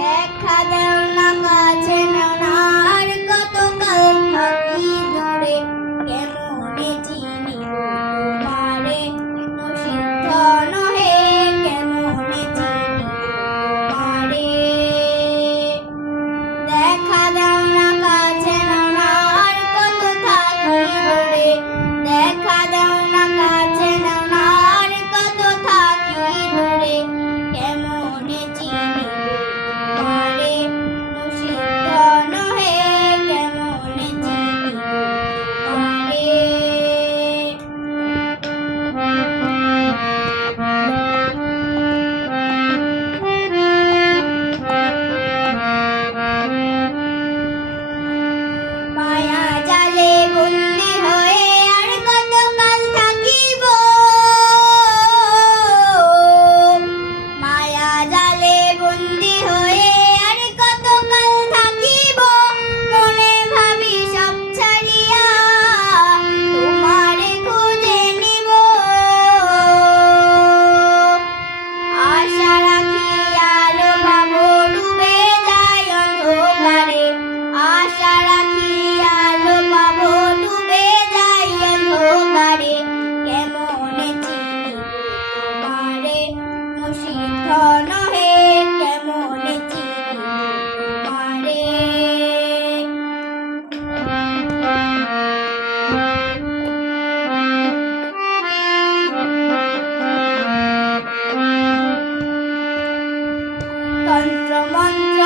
দেখা দাও না কাছে নাও না আর কতকাল থাকি ধরে কেমনে চিনিব তোমারে অসিদ্ধ নহে কেমনে চিনিব তোমারে দেখা দাও না কাছে নাও না আর কত থাকি ধরে দেখা দাও না কাছে নাও না আর কত থাকি ধরে কেমনে চিনিব তোমারে অসিদ্ধ নহে কেমনে চিনিব তোমারে মায়া জালে বন্দি হয়ে আর কতকাল থাকিব মায়া জালে বন্দি হয়ে আর কতকাল থাকিব মনে ভাবি সব ছাড়িয়া তোমারে খুঁজে নিব আশা রাখি আলো ভাবো ডুবে যায় অন্ধকারে আশা রাখি আলো পাবো ডুবে যাই অন্ধকারে কেমনে চিনিব তোমারে মুশিদ্ধ নহে কেমনে চিনিব তোমারে তন্ত্র মন্ত্র